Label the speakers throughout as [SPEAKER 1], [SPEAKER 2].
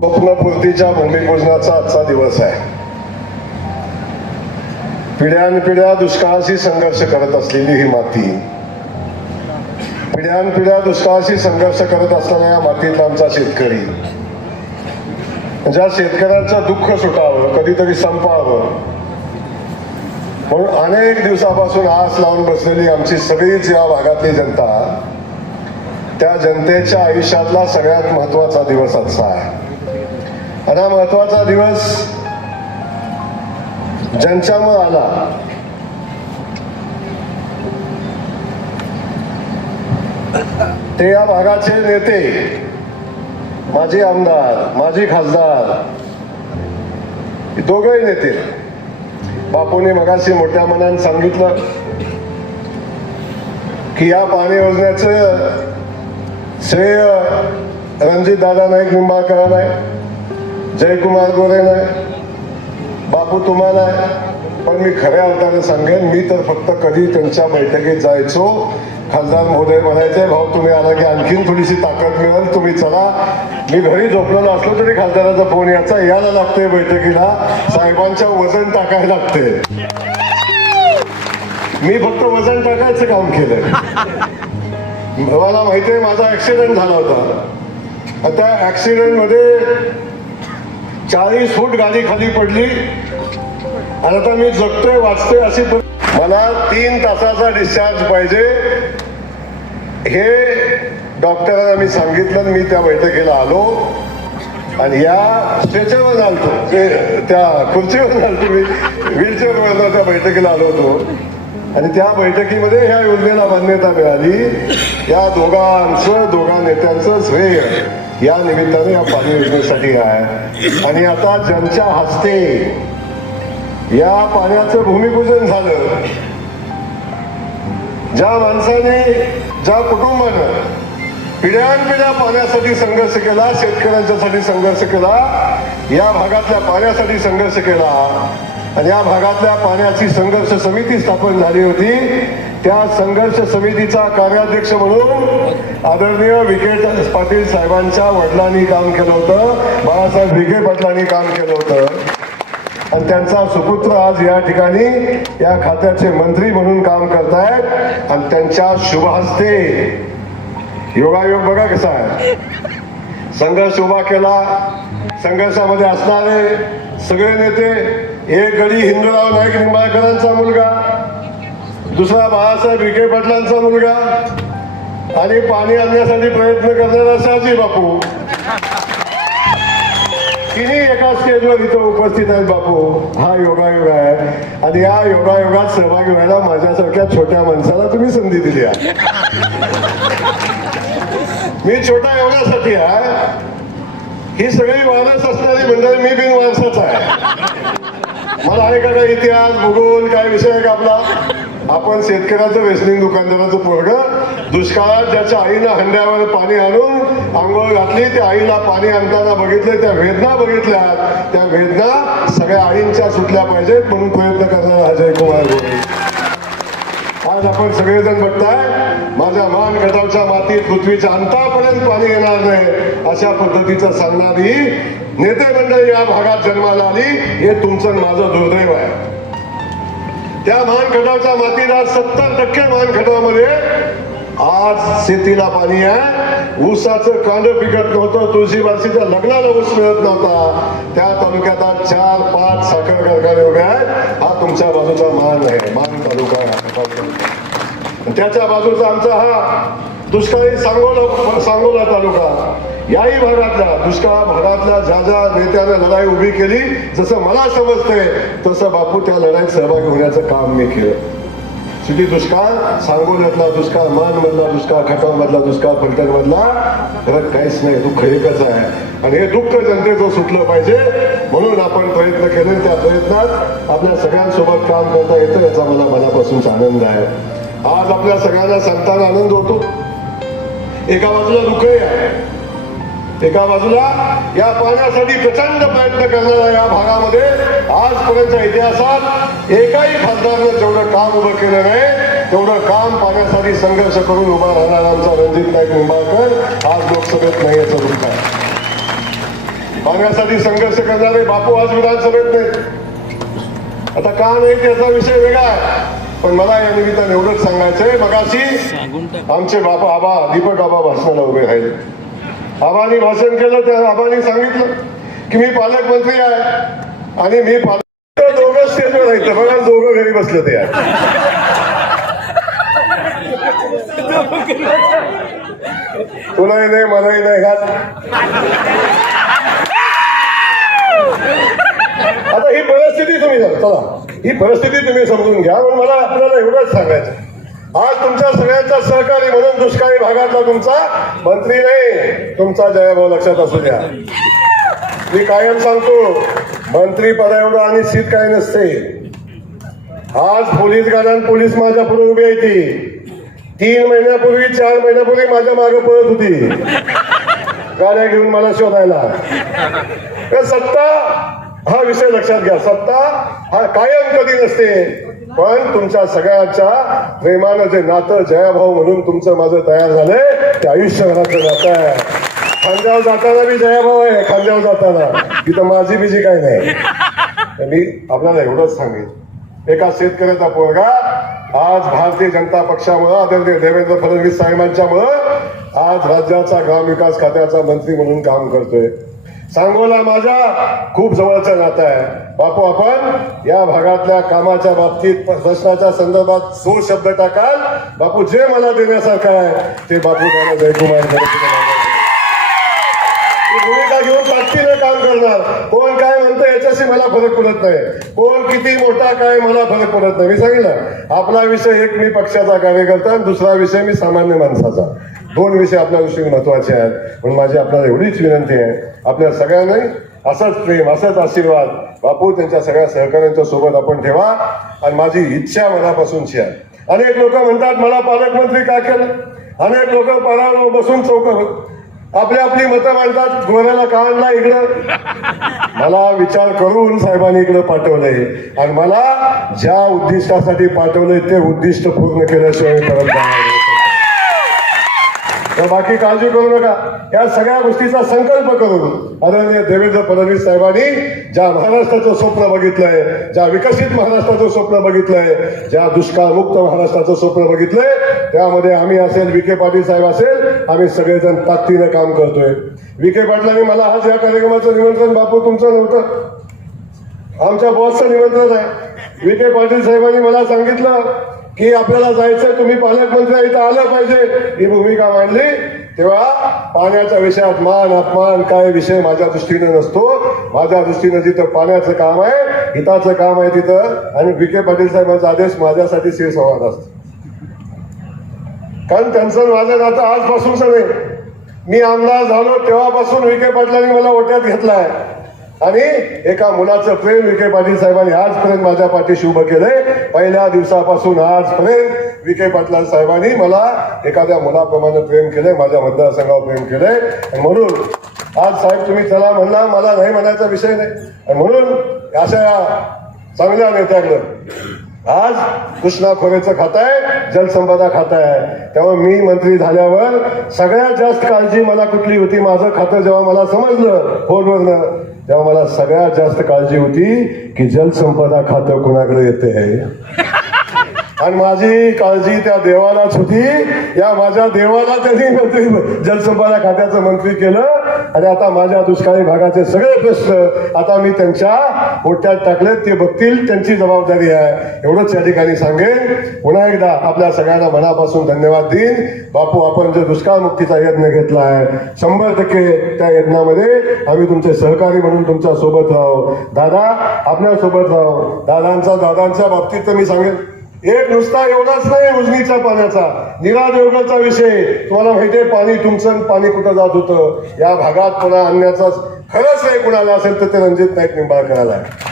[SPEAKER 1] स्वप्नपूर्तीच्या भूमिपूजनाचा आजचा दिवस आहे. पिढ्यानपिढ्या दुष्काळाशी संघर्ष करत असलेली ही माती पिढ्यानपिढ्या दुष्काळाशी संघर्ष करत असलेल्या या मातीतला आमचा शेतकरी ज्या शेतकऱ्यांचं दुःख सुटावं कधीतरी संपावं म्हणून अनेक दिवसापासून आस लावून बसलेली आमची सगळीच या भागातली जनता त्या जनतेच्या आयुष्यातला सगळ्यात महत्त्वाचा दिवस आजचा आहे. आणि हा महत्त्वाचा दिवस ज्यांच्यामुळे आला. ते या भागाचे नेते माजी आमदार माजी खासदार हे दोघंही नेते. बापूने मगाशी मोठ्या मनाने सांगितलं की या पाणी योजनेचं श्रेय रणजित दादा नाईक निंबाळकरांना आहे. जयकुमार गोरे नाही बापू तुम्हाला आहे पण मी खऱ्या अर्थाने सांगेन मी तर फक्त कधी त्यांच्या बैठकीत जायचो. खासदार महोदय म्हणायचे भाऊ तुम्ही आला की आणखीन थोडीशी ताकद मिळेल तुम्ही चला. मी घरी झोपलेलो असलो तरी खासदाराचा फोन याचा यायला लागते बैठकीला साहेबांच्या वजन टाकायला लागते मी फक्त वजन टाकायचं काम केलं मला माहिती आहे माझा ऍक्सिडेंट झाला होता. आता ऍक्सिडेंटमध्ये चाळीस फूट गादी खाली पडली. आणि आता मी जगतोय वाचतोय अशी मला तीन तासाचा डिस्चार्ज पाहिजे. हे डॉक्टरांना मी सांगितलं आणि मी त्या बैठकीला आलो. आणि या स्ट्रेचरवर आलतो त्या खुर्चीवर आलतो मी. व्हीलचेअरवर त्या बैठकीला आलो होतो. आणि त्या बैठकीमध्ये ह्या योजनेला मान्यता मिळाली. या दोघांचं दोघा नेत्यांचं श्रेय. या निमित्ताने या पाणी योजनेसाठी आहे. आणि आता ज्यांच्या हस्ते या पाण्याचं भूमिपूजन झालं ज्या माणसाने ज्या कुटुंबानं पिढ्यानपिढ्या पाण्यासाठी संघर्ष केला शेतकऱ्यांच्यासाठी संघर्ष केला या भागातल्या पाण्यासाठी संघर्ष केला आणि या भागातल्या पाण्याची संघर्ष समिती स्थापन झाली होती. त्या संघर्ष समितीचा कार्याध्यक्ष म्हणून आदरणीय विखे पाटील साहेबांच्या वडिलांनी काम केलं होतं. बाळासाहेब विखे पाटलांनी काम केलं होतं. आणि त्यांचा सुपुत्र आज या ठिकाणी या खात्याचे मंत्री म्हणून काम करतायत. आणि त्यांच्या शुभ हस्ते योगायोग बघा कसा आहे. संघर्ष उभा केला. संघर्षामध्ये असणारे सगळे नेते एक गडी हिंदूराव नाईक निंबाळकरांचा मुलगा दुसरा बाळासाहेब विखे पाटलांचा मुलगा आणि पाणी आणण्यासाठी प्रयत्न करणारा साजी बापू. तिन्ही एका स्टेजवर इथं उपस्थित आहेत बापू. हा योगायोग आहे. आणि या योगायोगात सहभागी व्हायला माझ्यासारख्या छोट्या माणसाला तुम्ही संधी दिली आहे. मी छोट्या योगासाठी आहे. ही सगळी वारस असणारी मंडळी मी बिन माणसाच आहे. मला आहे का काय इतिहास भूगोल काय विषय आहे का आपला? आपण शेतकऱ्याचं वेसलिंग दुकानदाराचं पोरग दुष्काळात ज्याच्या आईनं हंड्यावर पाणी आणून आंघोळ घातली त्या आईला पाणी आणताना बघितले त्या वेदना बघितल्या त्या वेदना सगळ्या आईंच्या सुटल्या पाहिजेत म्हणून प्रयत्न करणार अजय कुमार आज आपण सगळेजण बघताय माझ्या मान गटावच्या मातीत पृथ्वीच्या अंतापर्यंत पाणी येणार नाही अशा पद्धतीचं सांगणारी नेते मंडळी या भागात जन्माला आली हे तुमचं माझं दुर्दैव आहे. त्या मान मातीला सत्तर टक्के मान खटावामध्ये आज शेतीला पाणी आहे. ऊसाचं कांड पिकत नव्हतं तुळशी बारशीच्या लग्नाला ऊस मिळत नव्हता. त्या तालुक्यात आज चार पाच साखर कारखाने उभे आहेत. हा तुमच्या बाजूचा मान आहे मान तालुका आहे. त्याच्या बाजूचा आमचा हा दुष्काळी सांगोला सांगोला तालुका. याही भागातल्या दुष्काळ भागातल्या ज्या ज्या नेत्यानं लढाई उभी केली जसं मला समजतंय तसं बापू त्या लढाईत सहभागी होण्याचं काम मी केलं. सिटी दुष्काळ सांगोल्यातला दुष्काळ मान मधला दुष्काळ खटावमधला दुष्काळ फलटण मधला खरं काहीच नाही दुःख एकच आहे. आणि हे दुःख जनतेचं सुटलं पाहिजे म्हणून आपण प्रयत्न केले त्या प्रयत्नात आपल्या सगळ्यांसोबत काम करता येतं याचा मला मनापासून आनंद आहे. आज आपल्या सगळ्यांना सांगताना आनंद होतो. एका बाजूला दुखया आहे. एका बाजूला या पाण्यासाठी प्रचंड प्रयत्न करणाऱ्या या भागामध्ये आजपर्यंतच्या इतिहासात एकाही खासदारनं जेवढं काम उभं केलं नाही तेवढं काम पाण्यासाठी संघर्ष करून उभा राहणार आमचा रणजित नाईक निंबाळकर आज लोकसभेत नाही याचं दुःख आहे. पाण्यासाठी संघर्ष करणारे बापू आज विधानसभेत नाही आता का नाही त्याचा विषय वेगळा आहे. पण मला या निमित्ताने एवढंच सांगायचंय मगाशी आमचे बाबा आबा दीपक आबा भाषणाला उभे राहिले आबानी भाषण केलं त्या आबानी सांगितलं की मी पालकमंत्री आहे आणि मी पालक दोघं स्टेजवर राहिलं बघा दोघं घरी बसले ते आहे तुलाही नाही मलाही नाही घात आता ही परिस्थिती तुम्ही चला. ही परिस्थिती तुम्ही समजून घ्या पण मला आपल्याला एवढंच सांगायचं आज तुमच्या सगळ्यांचा सहकारी म्हणून दुष्काळी भागातला तुमचा मंत्री नाही. तुमचा जयाभाऊ लक्षात असू द्या. मी कायम सांगतो मंत्री पदा एवढं आणि सीट काय नसते. आज पोलीस गाड्यान पोलीस माझ्या पुढे उभी आहे ती. तीन महिन्यापूर्वी चार महिन्यापूर्वी माझ्या मागे पळत होती. गाड्या घेऊन मला शोधायला. तर सत्ता हा विषय लक्षात घ्या. सत्ता हा कायम कधी नसते पण तुमच्या सगळ्याच्या प्रेमानं जे नातं जयाभाऊ म्हणून तुमचं माझं तयार झालंय ते आयुष्यभराचं नातं आहे. खांद्यावर जाताना मी जयाभाऊ आहे खांद्यावर जाताना. तिथं माझी बिजी काही नाही. मी आपल्याला एवढंच सांगेन. एका शेतकऱ्याचा पोरगा आज भारतीय जनता पक्षामुळं आदरणीय देवेंद्र फडणवीस साहेबांच्यामुळं आज राज्याचा ग्रामविकास खात्याचा मंत्री म्हणून काम करतोय. सांगोला माझ्या खूप जवळचं नातं आहे. बापू आपण या भागातल्या कामाच्या बाबतीत प्रश्नाच्या संदर्भात सो शब्द टाकाल. बापू जे मला देण्यासारखं आहे ते बापू मला जयकुमार भूमिका घेऊन ताकदीने काम करणार. कोण काय म्हणतं याच्याशी मला फरक पडत नाही. कोण किती मोठा काय मला फरक पडत नाही. मी सांगितलं आपला विषय एक मी पक्षाचा कार्यकर्ता आणि दुसरा विषय मी सामान्य माणसाचा. दोन विषय आपल्या दृष्टीने महत्त्वाचे आहेत. पण माझी आपल्याला एवढीच विनंती आहे. आपल्या सगळ्यांनी असंच प्रेम असंच आशीर्वाद बापू त्यांच्या सगळ्या सहकाऱ्यांच्या सोबत आपण ठेवा. आणि माझी इच्छा मनापासूनची आहे. अनेक लोक म्हणतात मला पालकमंत्री का केलं? अनेक लोक परावर बसून चौक आपली आपली मतं मांडतात. गोऱ्याला का आणला इकडं? मला विचार करून साहेबांनी इकडं पाठवलंय. आणि मला ज्या उद्दिष्टासाठी पाठवलंय ते उद्दिष्ट पूर्ण केल्याशिवाय परत जाणार तर बाकी काळजी करू नका. या सगळ्या गोष्टीचा संकल्प करून आदरणीय देवेंद्र फडणवीस साहेबांनी ज्या महाराष्ट्राचं स्वप्न बघितलंय ज्या विकसित महाराष्ट्राचं स्वप्न बघितलंय ज्या दुष्काळमुक्त महाराष्ट्राचं स्वप्न बघितलंय त्यामध्ये आम्ही असेल विखे पाटील साहेब असेल आम्ही सगळेजण ताकदीनं काम करतोय. विखे पाटलांनी मला आज या कार्यक्रमाचं निमंत्रण बापू तुमचं नव्हतं. आमच्या बॉसचं निमंत्रण आहे. विखे पाटील साहेबांनी मला सांगितलं की आपल्याला जायचंय तुम्ही पालकमंत्री इथं आलं पाहिजे. ही भूमिका मांडली. तेव्हा पाण्याच्या विषयात मान अपमान काय विषय माझ्या दृष्टीने नसतो. माझ्या दृष्टीने जिथं पाण्याचं काम आहे हिताचं काम आहे तिथं. आणि विखे पाटील साहेबांचा आदेश माझ्यासाठी शिरसंवाद असतो. कारण त्यांचं माझं नातं आजपासूनच नाही मी आमदार झालो तेव्हापासून विखे पाटलांनी मला ओट्यात घेतलाय. आणि एका मुलाचं प्रेम विखे पाटील साहेबांनी आजपर्यंत माझ्या पाठीशी उभं केलंय. पहिल्या दिवसापासून आजपर्यंत विखे पाटील साहेबांनी मला एखाद्या मुलाप्रमाणे प्रेम केलंय माझ्या मतदारसंघावर प्रेम केलंय. आणि म्हणून आज साहेब तुम्ही चला म्हणला मला नाही म्हणायचा विषय नाही. आणि म्हणून अशा चांगल्या नेत्याकडं आज कृष्णा खोरेचं खातं आहे जलसंपदा खातं आहे तेव्हा मी मंत्री झाल्यावर सगळ्यात जास्त काळजी मला कुठली होती माझं खातं जेव्हा मला समजलं फोनवरनं तेव्हा मला सगळ्यात जास्त काळजी होती की जलसंपदा खातं कुणाकडे येते? आहे आणि माझी काळजी त्या देवालाच होती. या माझ्या देवाला त्यांनी मंत्री जलसंपदा खात्याचं मंत्री केलं. आणि आता माझ्या दुष्काळी भागाचे सगळे प्रश्न आता मी त्यांच्या पोट्यात टाकले ते बघतील त्यांची जबाबदारी आहे. एवढंच या ठिकाणी सांगेन. पुन्हा एकदा आपल्या सगळ्यांना मनापासून धन्यवाद देईन. बापू आपण जो दुष्काळ मुक्तीचा यज्ञ घेतला आहे शंभर टक्के त्या यज्ञामध्ये आम्ही तुमचे सहकारी म्हणून तुमच्यासोबत राहू दादा आपल्यासोबत राहू दादांचा दादांच्या बाबतीत तर मी सांगेन. एक नुसता एवढाच नाही उजनीच्या पाण्याचा. निरा देवगडचा विषय. तुम्हाला माहितीये पाणी तुमचं पाणी कुठं जात होतं? या भागात पुन्हा आणण्याचा खरंच नाही कुणाला असेल तर ते रणजित नाईक निंबाळकराला. आहे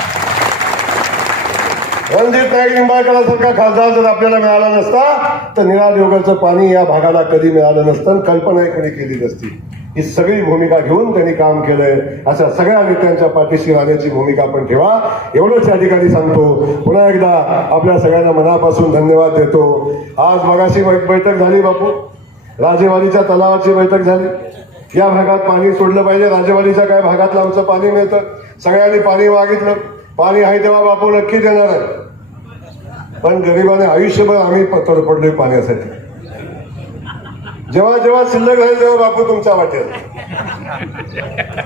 [SPEAKER 1] रणजित नाईक निंबाळकरांसारखा खासदार जर आपल्याला मिळाला नसता तर निरा पाणी या भागाला कधी मिळालं नसतं आणि कल्पनाही कोणी केली नसती. ही सगळी भूमिका घेऊन त्यांनी काम केलंय. अशा सगळ्या नेत्यांच्या पाठीशी राहण्याची भूमिका आपण ठेवा. एवढंच या ठिकाणी सांगतो. पुन्हा एकदा आपल्या सगळ्यांना मनापासून धन्यवाद देतो. आज मगाशी बै- बैठक झाली बापू. राजेवाडीच्या तलावाची बैठक झाली. या भागात पाणी सोडलं पाहिजे. राजेवाडीच्या काय भागातलं आमचं पाणी मिळतं? सगळ्यांनी पाणी मागितलं. पाणी आहे तेव्हा बापू नक्की देणार आहे. पण गरिबाने आयुष्यभर आम्ही पत्र पडलोय पाण्यासाठी. जेव्हा जेव्हा शिल्लक राहील तेव्हा बापू तुमचा वाटेल.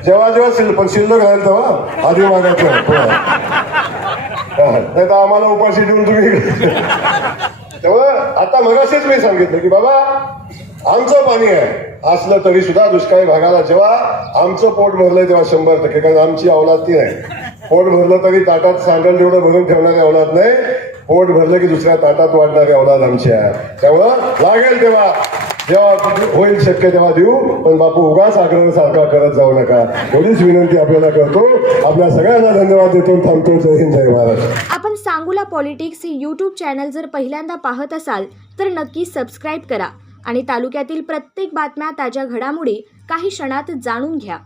[SPEAKER 1] जेव्हा जेव्हा शिल्लक पण शिल्लक राहील तेव्हा आधी मागायचं हो. नाही तर आम्हाला उपाशी देऊन तुम्ही तेव्हा आता मगाशीच मी सांगितलं की बाबा आमचं पाणी आहे. असलं तरी सुद्धा दुष्काळी भागाला जेव्हा आमचं पोट भरलंय तेव्हा शंभर टक्के कारण आमची अवलाद ती नाही पोट भरलं तरी ताटात सांडल तेवढं भरून ठेवणारी अवलाद नाही. पोट भरलं की दुसऱ्या ताटात वाढणारी अवलाद आमच्या. त्यामुळं लागेल तेव्हा. जेव्हा होईल शक्य तेव्हा देऊ. पण बापू उगाच आग्रह सारखा करत जाऊ नका. एवढीच विनंती आपल्याला करतो. आपल्या सगळ्यांना धन्यवाद देतो. थांबतो. जय हिंद जय महाराष्ट्र
[SPEAKER 2] आपण सांगूला पॉलिटिक्स हे यूट्यूब चॅनल जर पहिल्यांदा पाहत असाल तर नक्की सबस्क्राईब करा. आणि तालुक्यातील प्रत्येक बातम्या ताज्या घडामोडी काही क्षणात जाणून घ्या.